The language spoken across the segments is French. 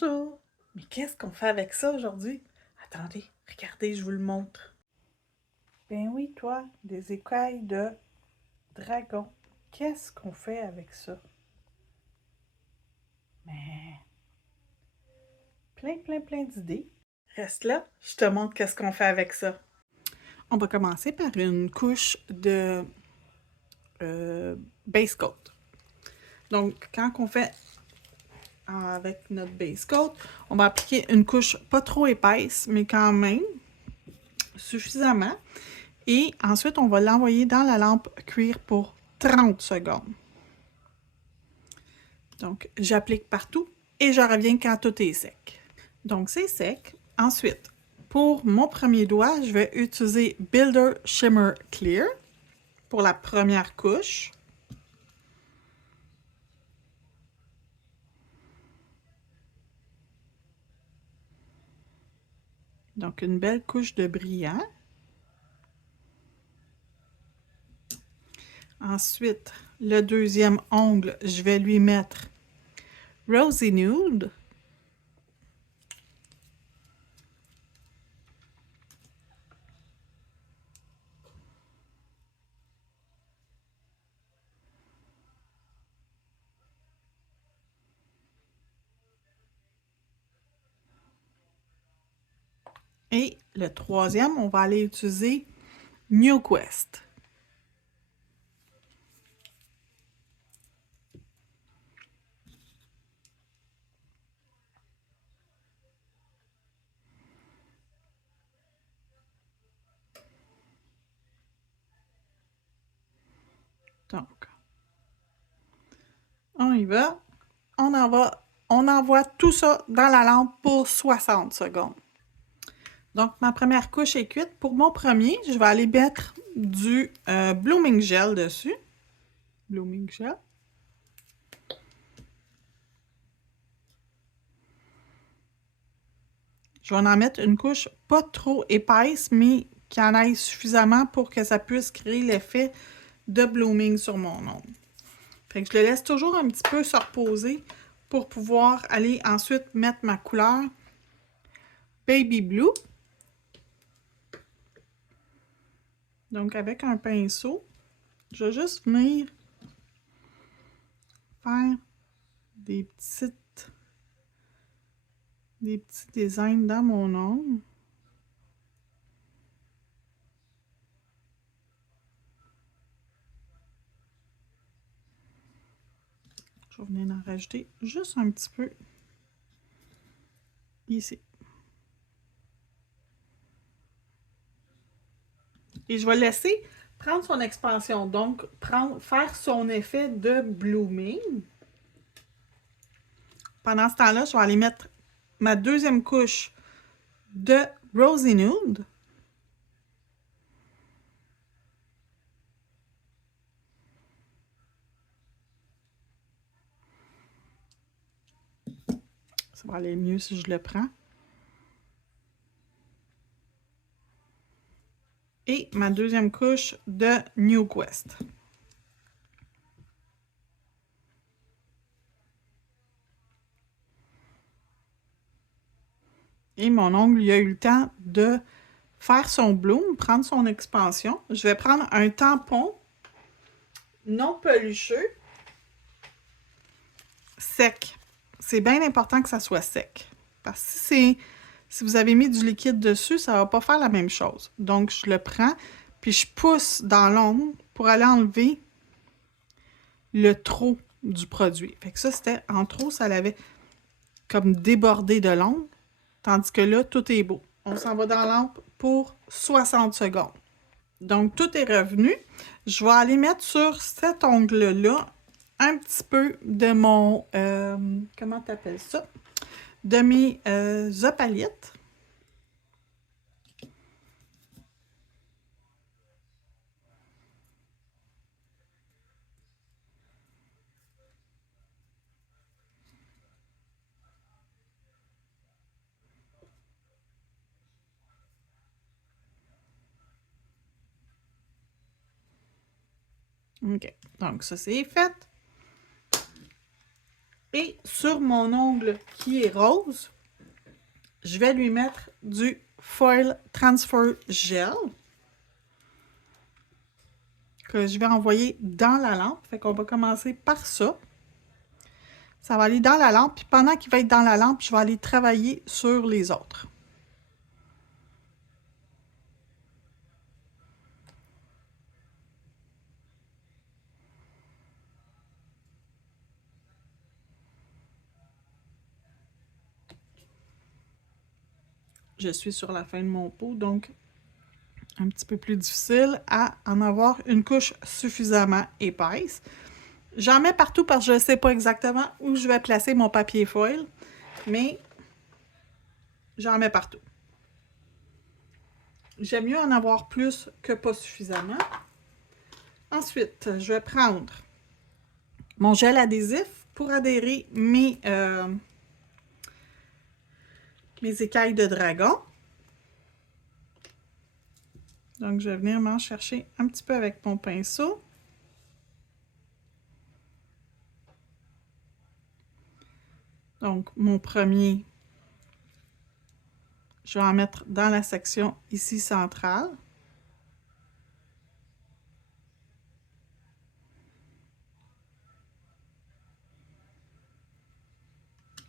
Bonjour! Mais qu'est-ce qu'on fait avec ça aujourd'hui? Attendez, regardez, je vous le montre. Ben oui, toi, des écailles de dragon. Qu'est-ce qu'on fait avec ça? Mais plein d'idées. Reste là, je te montre qu'est-ce qu'on fait avec ça. On va commencer par une couche de base coat. Donc, quand on fait avec notre base coat, on va appliquer une couche pas trop épaisse, mais quand même suffisamment. Et ensuite, on va l'envoyer dans la lampe cuire pour 30 secondes. Donc, j'applique partout et je reviens quand tout est sec. Donc, c'est sec. Ensuite, pour mon premier doigt, je vais utiliser Builder Shimmer Clear pour la première couche. Donc, une belle couche de brillant. Ensuite, le deuxième ongle, je vais lui mettre Rosy Nude. Et le troisième, on va aller utiliser New Quest. Donc, on y va. On envoie tout ça dans la lampe pour 60 secondes. Donc, ma première couche est cuite. Pour mon premier, je vais aller mettre du Blooming Gel dessus. Blooming Gel. Je vais en mettre une couche pas trop épaisse, mais qui en aille suffisamment pour que ça puisse créer l'effet de blooming sur mon ongle. Fait que je le laisse toujours un petit peu se reposer pour pouvoir aller ensuite mettre ma couleur Baby Blue. Donc, avec un pinceau, je vais juste venir faire des petits designs dans mon ongle. Je vais venir en rajouter juste un petit peu ici. Et je vais laisser prendre son expansion, donc faire son effet de blooming. Pendant ce temps-là, je vais aller mettre ma deuxième couche de Rosy Nude. Ça va aller mieux si je le prends. Et ma deuxième couche de New Quest. Et mon ongle, il a eu le temps de faire son bloom, prendre son expansion. Je vais prendre un tampon non pelucheux, sec. C'est bien important que ça soit sec. Parce que si vous avez mis du liquide dessus, ça ne va pas faire la même chose. Donc, je le prends, puis je pousse dans l'ongle pour aller enlever le trop du produit. Fait que ça, c'était en trop, ça l'avait comme débordé de l'ongle. Tandis que là, tout est beau. On s'en va dans la lampe pour 60 secondes. Donc, tout est revenu. Je vais aller mettre sur cet ongle-là un petit peu de mon... comment t'appelles ça? De mes opalites. OK. Donc, ça, c'est fait. Et sur mon ongle qui est rose, je vais lui mettre du Foil Transfer Gel que je vais envoyer dans la lampe. Fait qu'on va commencer par ça. Ça va aller dans la lampe, puis pendant qu'il va être dans la lampe, je vais aller travailler sur les autres. Je suis sur la fin de mon pot, donc un petit peu plus difficile à en avoir une couche suffisamment épaisse. J'en mets partout parce que je ne sais pas exactement où je vais placer mon papier foil, mais j'en mets partout. J'aime mieux en avoir plus que pas suffisamment. Ensuite, je vais prendre mon gel adhésif pour adhérer mes écailles de dragon. Donc, je vais venir m'en chercher un petit peu avec mon pinceau. Donc, mon premier, je vais en mettre dans la section ici centrale.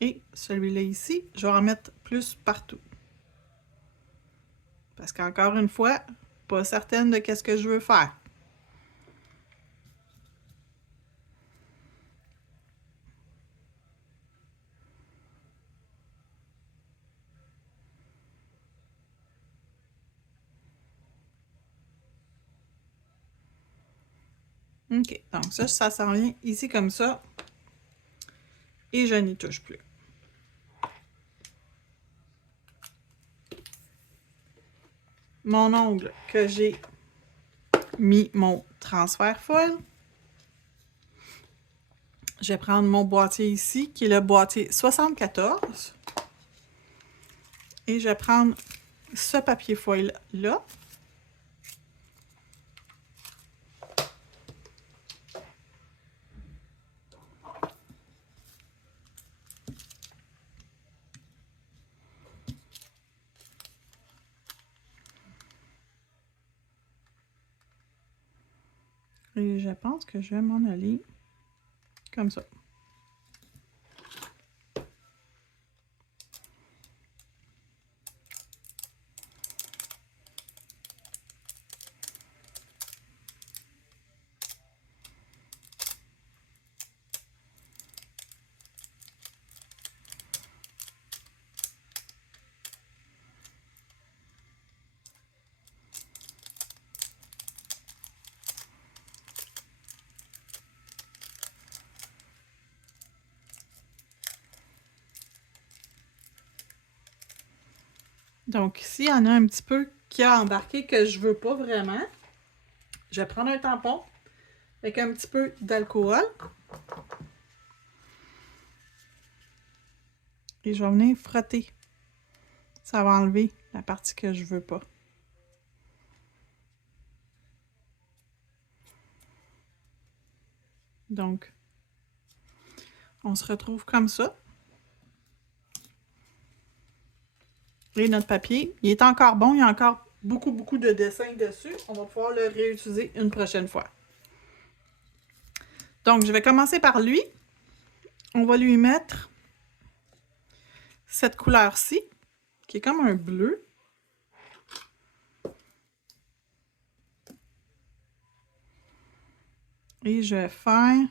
Et celui-là ici, je vais en mettre plus partout. Parce qu'encore une fois, pas certaine de qu'est-ce que je veux faire. OK, donc ça s'en vient ici comme ça. Et je n'y touche plus. Mon ongle que j'ai mis mon transfert foil. Je vais prendre mon boîtier ici, qui est le boîtier 74. Et je vais prendre ce papier foil-là. Et je pense que je vais m'en aller comme ça. Donc ici, il y en a un petit peu qui a embarqué que je veux pas vraiment. Je vais prendre un tampon avec un petit peu d'alcool. Et je vais venir frotter. Ça va enlever la partie que je veux pas. Donc, on se retrouve comme ça. Et notre papier, il est encore bon. Il y a encore beaucoup de dessins dessus. On va pouvoir le réutiliser une prochaine fois. Donc, je vais commencer par lui. On va lui mettre cette couleur-ci, qui est comme un bleu. Et je vais faire...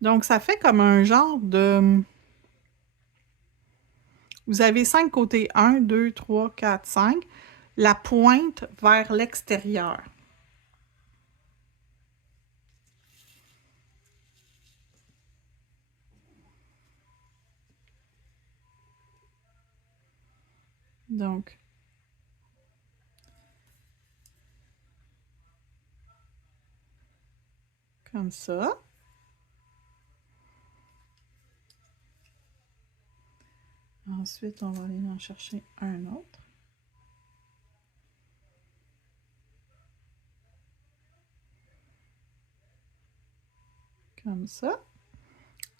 Donc, ça fait comme un genre de... Vous avez 5 côtés. 1, 2, 3, 4, 5. La pointe vers l'extérieur. Donc, comme ça. Ensuite, on va aller en chercher un autre. Comme ça.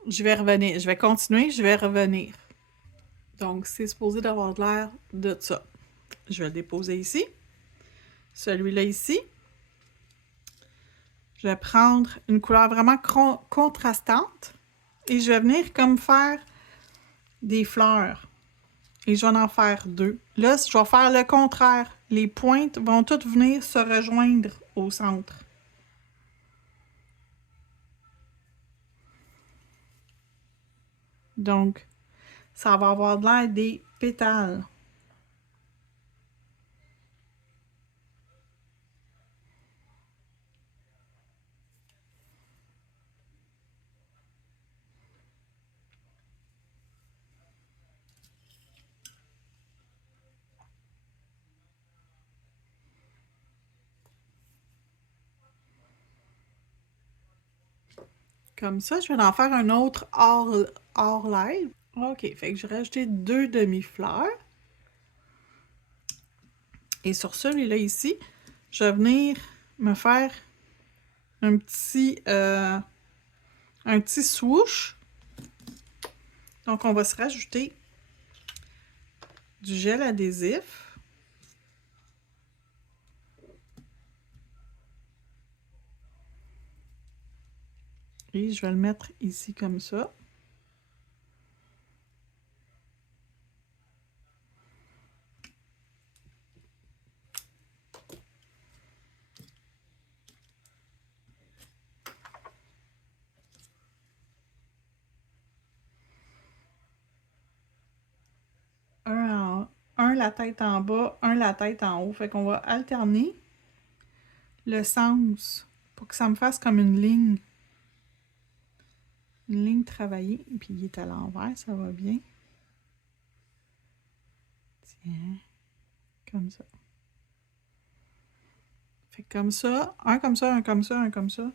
Je vais revenir. Je vais continuer, je vais revenir. Donc, c'est supposé d'avoir l'air de ça. Je vais le déposer ici. Celui-là ici. Je vais prendre une couleur vraiment contrastante et je vais venir comme faire des fleurs. Et je vais en faire deux. Là, je vais faire le contraire. Les pointes vont toutes venir se rejoindre au centre. Donc, ça va avoir l'air des pétales. Comme ça, je vais en faire un autre hors live. OK, fait que je vais rajouter deux demi-fleurs. Et sur celui-là ici, je vais venir me faire un petit swoosh. Donc, on va se rajouter du gel adhésif. Et je vais le mettre ici comme ça. Un la tête en bas, un la tête en haut. Fait qu'on va alterner le sens pour que ça me fasse comme une ligne. Une ligne travaillée. Puis il est à l'envers, ça va bien. Tiens, comme ça. Fait que comme ça, un comme ça, un comme ça, un comme ça.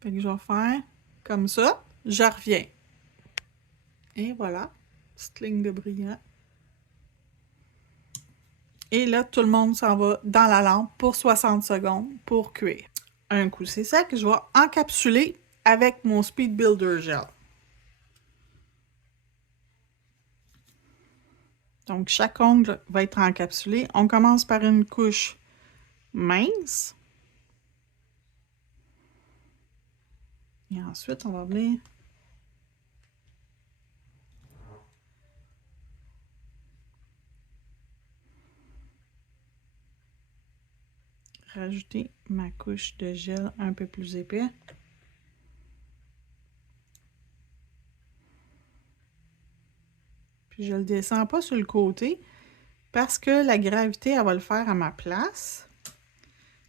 Fait que je vais faire comme ça. Je reviens. Et voilà. Petite ligne de brillant. Et là, tout le monde s'en va dans la lampe pour 60 secondes pour cuire. Un coup c'est sec, je vais encapsuler avec mon Speed Builder Gel. Donc, chaque ongle va être encapsulé. On commence par une couche mince. Et ensuite, on va venir rajouter ma couche de gel un peu plus épais. Puis je le descends pas sur le côté parce que la gravité, elle va le faire à ma place.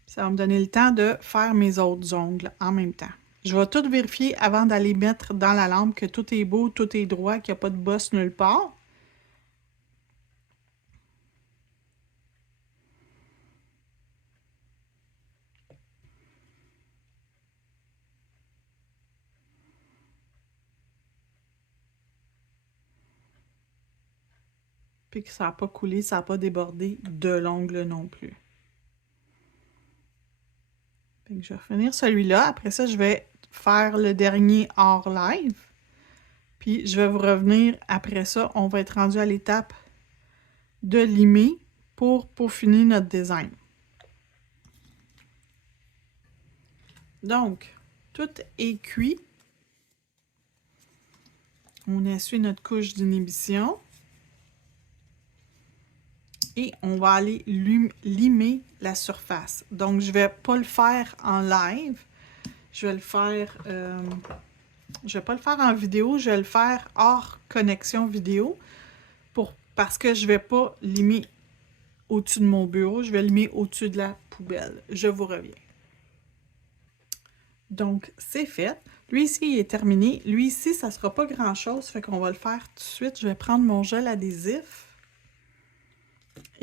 Ça va me donner le temps de faire mes autres ongles en même temps. Je vais tout vérifier avant d'aller mettre dans la lampe que tout est beau, tout est droit, qu'il n'y a pas de bosse nulle part. Puis que ça n'a pas coulé, ça n'a pas débordé de l'ongle non plus. Fait que je vais finir celui-là. Après ça, je vais faire le dernier hors live. Puis je vais vous revenir après ça. On va être rendu à l'étape de limer pour peaufiner notre design. Donc, tout est cuit. On essuie notre couche d'inhibition. Et on va aller limer la surface. Donc, je ne vais pas le faire en live. Je vais le faire... je vais pas le faire en vidéo. Je vais le faire hors connexion vidéo. Parce que je ne vais pas limer au-dessus de mon bureau. Je vais limer au-dessus de la poubelle. Je vous reviens. Donc, c'est fait. Lui ici, il est terminé. Lui ici, ça ne sera pas grand-chose. Fait qu'on va le faire tout de suite. Je vais prendre mon gel adhésif.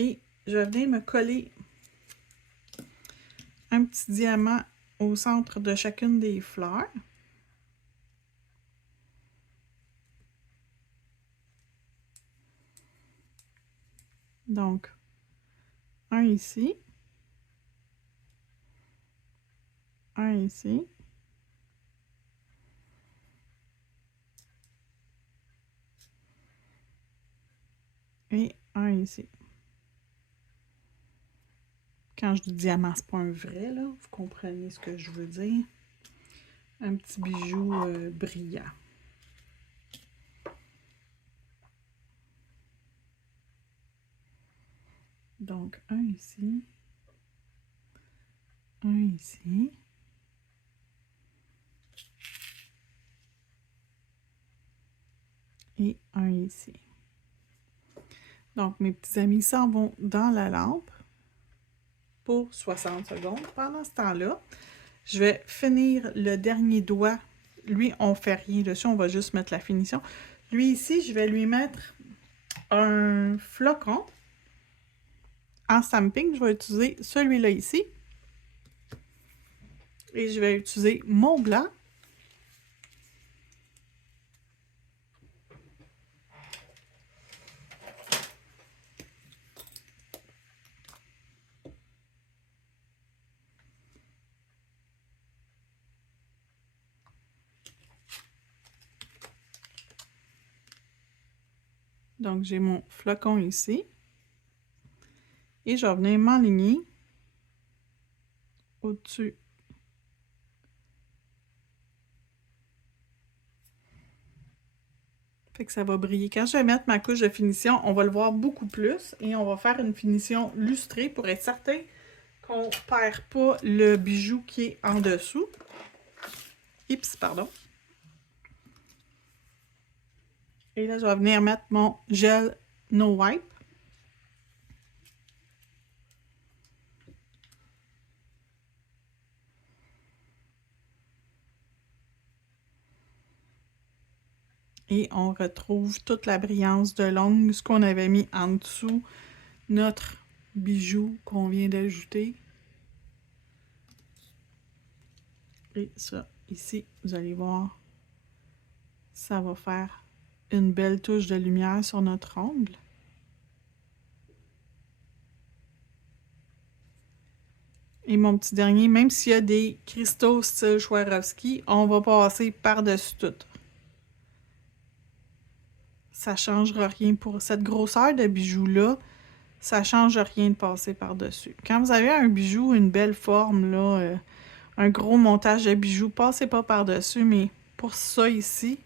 Et je vais venir me coller un petit diamant au centre de chacune des fleurs. Donc, un ici. un ici. Et un ici. Quand je dis diamant, c'est pas un vrai, là. Vous comprenez ce que je veux dire. Un petit bijou brillant. Donc, un ici. Un ici. Et un ici. Donc, mes petits amis s'en vont dans la lampe pour 60 secondes. Pendant ce temps-là, je vais finir le dernier doigt. Lui, on ne fait rien dessus, on va juste mettre la finition. Lui, ici, je vais lui mettre un flocon en stamping. Je vais utiliser celui-là ici. Et je vais utiliser mon blanc. Donc, j'ai mon flocon ici. Et je vais venir m'enligner au-dessus. Fait que ça va briller. Quand je vais mettre ma couche de finition, on va le voir beaucoup plus. Et on va faire une finition lustrée pour être certain qu'on ne perd pas le bijou qui est en dessous. Oups, pardon. Et là, je vais venir mettre mon gel No Wipe. Et on retrouve toute la brillance de l'ongle, ce qu'on avait mis en dessous, notre bijou qu'on vient d'ajouter. Et ça, ici, vous allez voir, ça va faire une belle touche de lumière sur notre ongle. Et mon petit dernier, même s'il y a des cristaux style Swarovski, on va passer par-dessus tout. Ça ne changera rien pour cette grosseur de bijou-là. Ça ne change rien de passer par-dessus. Quand vous avez un bijou, une belle forme, là, un gros montage de bijoux, passez pas par-dessus, mais pour ça ici,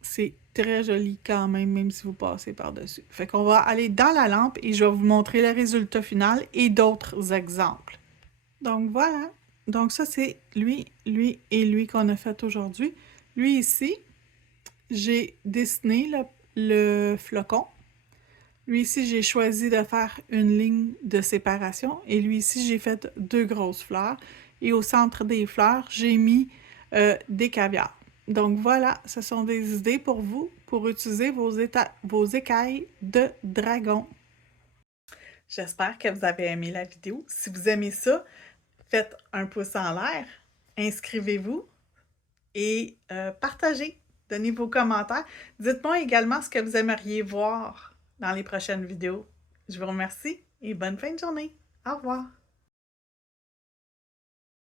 c'est très joli quand même, même si vous passez par-dessus. Fait qu'on va aller dans la lampe et je vais vous montrer le résultat final et d'autres exemples. Donc voilà. Donc ça, c'est lui, lui et lui qu'on a fait aujourd'hui. Lui ici, j'ai dessiné le flocon. Lui ici, j'ai choisi de faire une ligne de séparation. Et lui ici, j'ai fait deux grosses fleurs. Et au centre des fleurs, j'ai mis des caviars. Donc voilà, ce sont des idées pour vous pour utiliser vos écailles de dragon. J'espère que vous avez aimé la vidéo. Si vous aimez ça, faites un pouce en l'air, inscrivez-vous et partagez. Donnez vos commentaires. Dites-moi également ce que vous aimeriez voir dans les prochaines vidéos. Je vous remercie et bonne fin de journée. Au revoir.